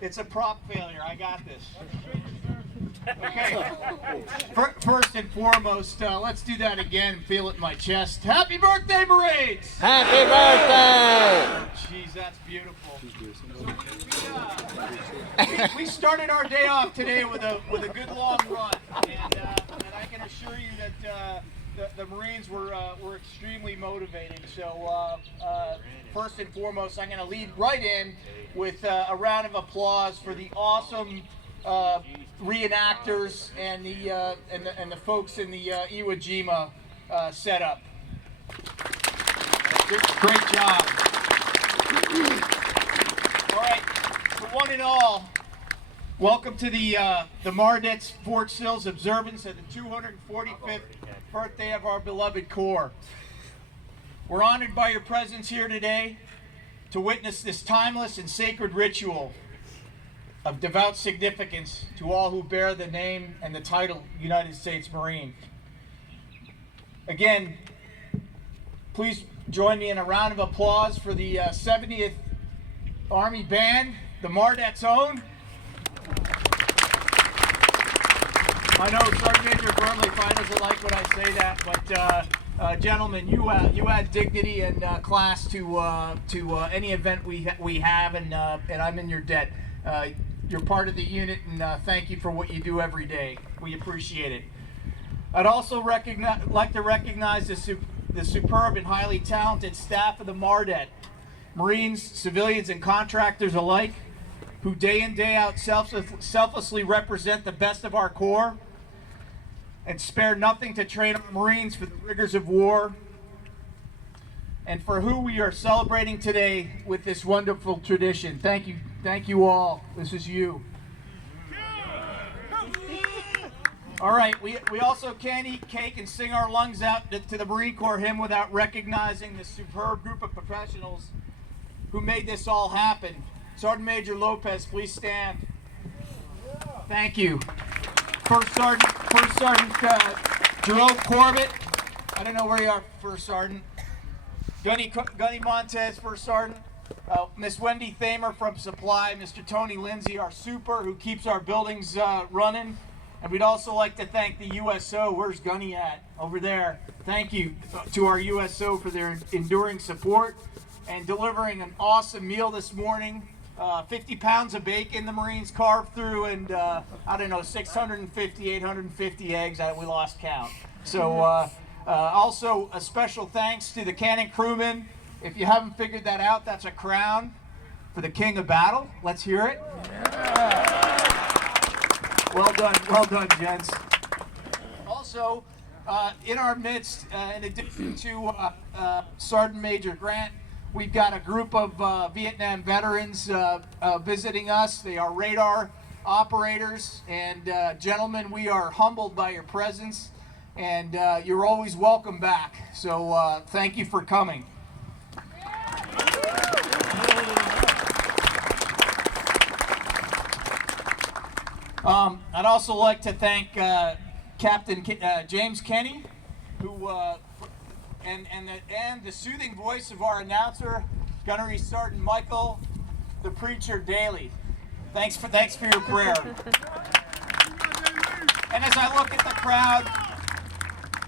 It's a prop failure. I got this. Okay. First and foremost, let's do that again. Feel it in my chest. Happy birthday, Marines! Happy birthday! Jeez, that's beautiful. So we started our day off today with a good long run, and I can assure you that the Marines were extremely motivated. So first and foremost, I'm going to lead right in with a round of applause for the awesome reenactors and the folks in the Iwo Jima setup. Great job. All right, for one and all, welcome to the Mardets Fort Sill's observance of the 245th birthday of our beloved Corps. We're honored by your presence here today to witness this timeless and sacred ritual of devout significance to all who bear the name and the title United States Marine. Again, please join me in a round of applause for the 70th Army Band, the Mardets' own. I know Sergeant Major Burnley probably doesn't like when I say that, but gentlemen, you add dignity and class to any event we have, and I'm in your debt. You're part of the unit, and thank you for what you do every day. We appreciate it. I'd also like to recognize the superb and highly talented staff of the Mardet, Marines, civilians, and contractors alike, who day in, day out selflessly represent the best of our Corps and spare nothing to train our Marines for the rigors of war, and for who we are celebrating today with this wonderful tradition. Thank you all. This is you. All right, we also can't eat cake and sing our lungs out to the Marine Corps hymn without recognizing the superb group of professionals who made this all happen. Sergeant Major Lopez, please stand. Thank you. First Sergeant Jerome Corbett. I don't know where you are, First Sergeant. Gunny Montez, First Sergeant. Miss Wendy Thamer from Supply. Mr. Tony Lindsay, our super, who keeps our buildings running. And we'd also like to thank the USO. Where's Gunny at? Over there. Thank you to our USO for their enduring support and delivering an awesome meal this morning. 50 pounds of bacon the Marines carved through, and I don't know, 650, 850 eggs. We lost count. So also a special thanks to the cannon crewmen. If you haven't figured that out, that's a crown for the King of Battle. Let's hear it. Well done, gents. Also, in our midst, in addition to Sergeant Major Grant, we've got a group of Vietnam veterans visiting us. They are radar operators, and gentlemen, we are humbled by your presence, and you're always welcome back. So thank you for coming. I'd also like to thank Captain James Kenny, who and the soothing voice of our announcer, Gunnery Sergeant Michael, the Preacher Daly. Thanks for your prayer. And as I look at the crowd,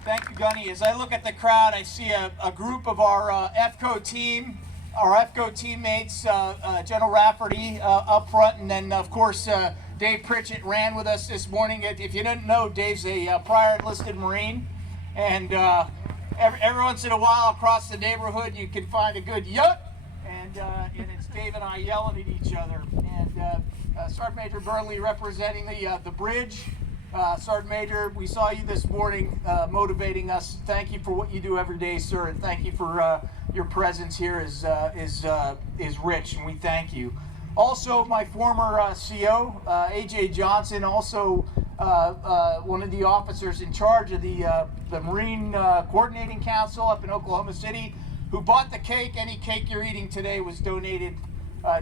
thank you, Gunny. As I look at the crowd, I see a group of our FCO team, our FCO teammates, General Rafferty up front, and then of course Dave Pritchett ran with us this morning. If you didn't know, Dave's a prior enlisted Marine, and every once in a while across the neighborhood you can find a good yup, and it's Dave and I yelling at each other. And Sergeant Major Burnley representing the bridge. Sergeant Major, we saw you this morning motivating us. Thank you for what you do every day, sir, and thank you for your presence here is rich, and we thank you. Also, my former CO, A.J. Johnson, also one of the officers in charge of the Marine Coordinating Council up in Oklahoma City, who bought the cake. Any cake you're eating today was donated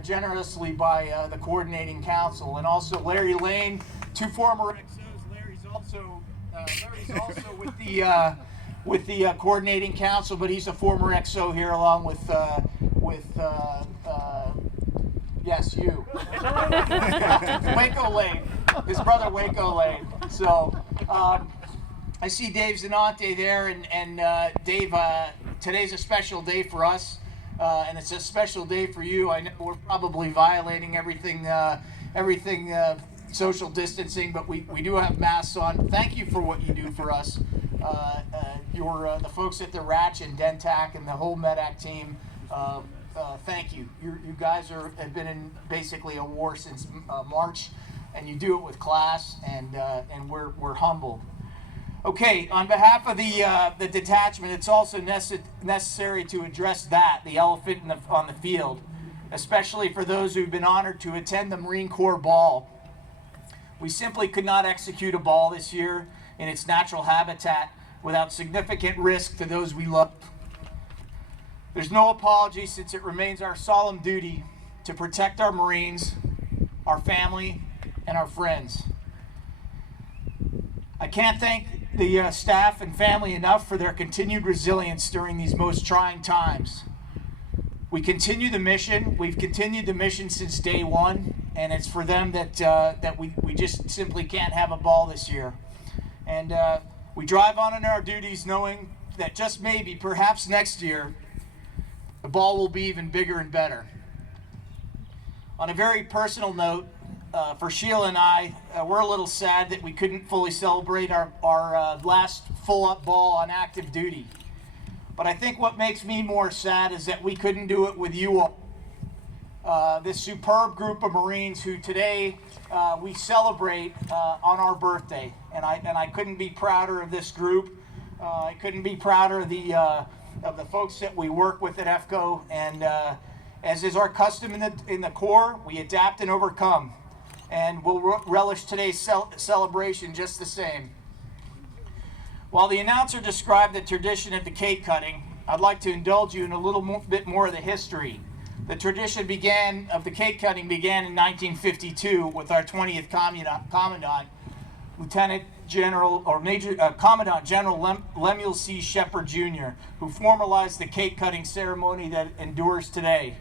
generously by the Coordinating Council. And also Larry Lane, two former XOs. Larry's also with the Coordinating Council, but he's a former XO here, along with Yes, you. Waco Lane. His brother Waco Lane. So, I see Dave Zanante there, and Dave, today's a special day for us, and it's a special day for you. I know we're probably violating everything social distancing, but we do have masks on. Thank you for what you do for us. The folks at the Ratch and Dentac and the whole MedAct team, thank you. You guys have been in basically a war since March, and you do it with class, and we're humbled. Okay, on behalf of the detachment, it's also necessary to address the elephant on the field, especially for those who've been honored to attend the Marine Corps Ball. We simply could not execute a ball this year in its natural habitat without significant risk to those we love. There's no apology, since it remains our solemn duty to protect our Marines, our family, and our friends. I can't thank the staff and family enough for their continued resilience during these most trying times. We continue the mission. We've continued the mission since day one, and it's for them that we just simply can't have a ball this year. And we drive on in our duties knowing that just maybe, perhaps next year, the ball will be even bigger and better. On a very personal note, for Sheila and I, we're a little sad that we couldn't fully celebrate our last full-up ball on active duty. But I think what makes me more sad is that we couldn't do it with you all. This superb group of Marines who today we celebrate on our birthday. And I couldn't be prouder of this group. I couldn't be prouder of the folks that we work with at FCO. And as is our custom in the Corps, we adapt and overcome. And we'll relish today's celebration just the same. While the announcer described the tradition of the cake cutting, I'd like to indulge you in a little bit more of the history. The tradition of the cake cutting began in 1952 with our 20th Commandant, Lieutenant General or Major Commandant General Lemuel C. Shepard Jr., who formalized the cake cutting ceremony that endures today.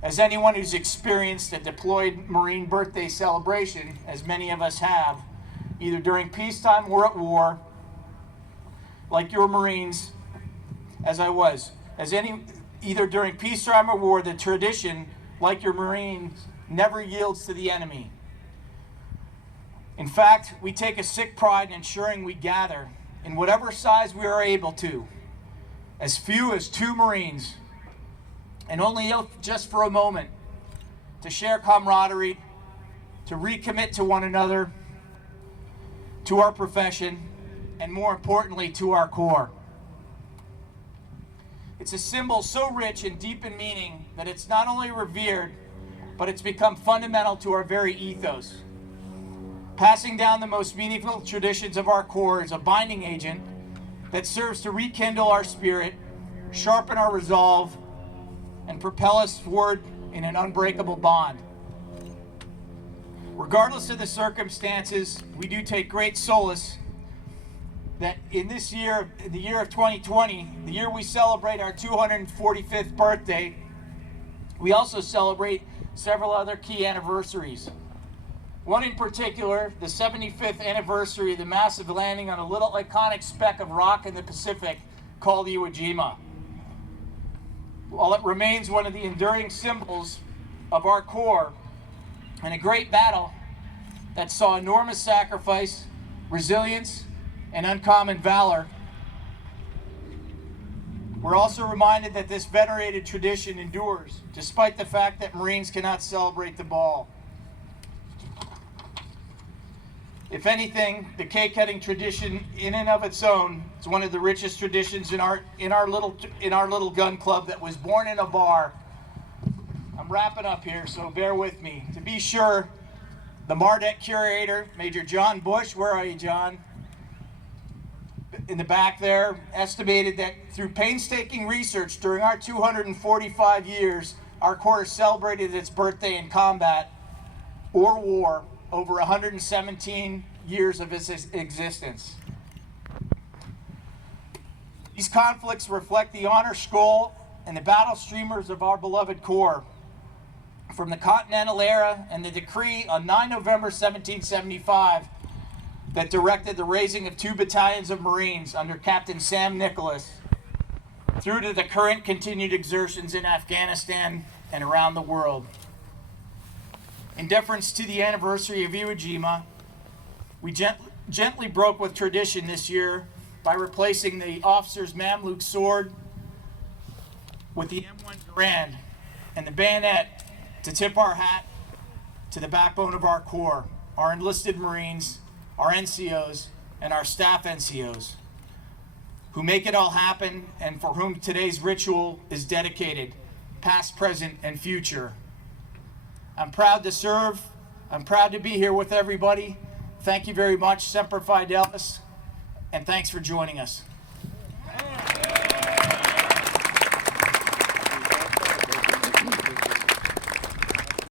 As anyone who's experienced a deployed Marine birthday celebration, as many of us have, either during peacetime or at war, like your Marines, as I was, either during peacetime or war, the tradition, like your Marines, never yields to the enemy. In fact, we take a sick pride in ensuring we gather, in whatever size we are able to, as few as 2 Marines, and only just for a moment, to share camaraderie, to recommit to one another, to our profession, and more importantly, to our Corps. It's a symbol so rich and deep in meaning that it's not only revered, but it's become fundamental to our very ethos. Passing down the most meaningful traditions of our Corps is a binding agent that serves to rekindle our spirit, sharpen our resolve, and propel us forward in an unbreakable bond. Regardless of the circumstances, we do take great solace that in this year, the year of 2020, the year we celebrate our 245th birthday, we also celebrate several other key anniversaries. One in particular, the 75th anniversary of the massive landing on a little iconic speck of rock in the Pacific called Iwo Jima. While it remains one of the enduring symbols of our Corps and a great battle that saw enormous sacrifice, resilience, and uncommon valor, we're also reminded that this venerated tradition endures, despite the fact that Marines cannot celebrate the ball. If anything, the cake cutting tradition, in and of its own, is one of the richest traditions in our little gun club that was born in a bar. I'm wrapping up here, so bear with me. To be sure, the Mardet curator, Major John Bush, where are you, John? In the back there, estimated that through painstaking research during our 245 years, our Corps celebrated its birthday in combat or war over 117 years of its existence. These conflicts reflect the honor scroll and the battle streamers of our beloved Corps. from the Continental Era and the decree on 9 November 1775 that directed the raising of 2 battalions of Marines under Captain Sam Nicholas, through to the current continued exertions in Afghanistan and around the world. In deference to the anniversary of Iwo Jima, we gently broke with tradition this year by replacing the officer's Mamluk sword with the M1 Garand and the bayonet to tip our hat to the backbone of our Corps, our enlisted Marines, our NCOs, and our staff NCOs, who make it all happen and for whom today's ritual is dedicated, past, present, and future. I'm proud to serve. I'm proud to be here with everybody. Thank you very much, Semper Fidelis, and thanks for joining us.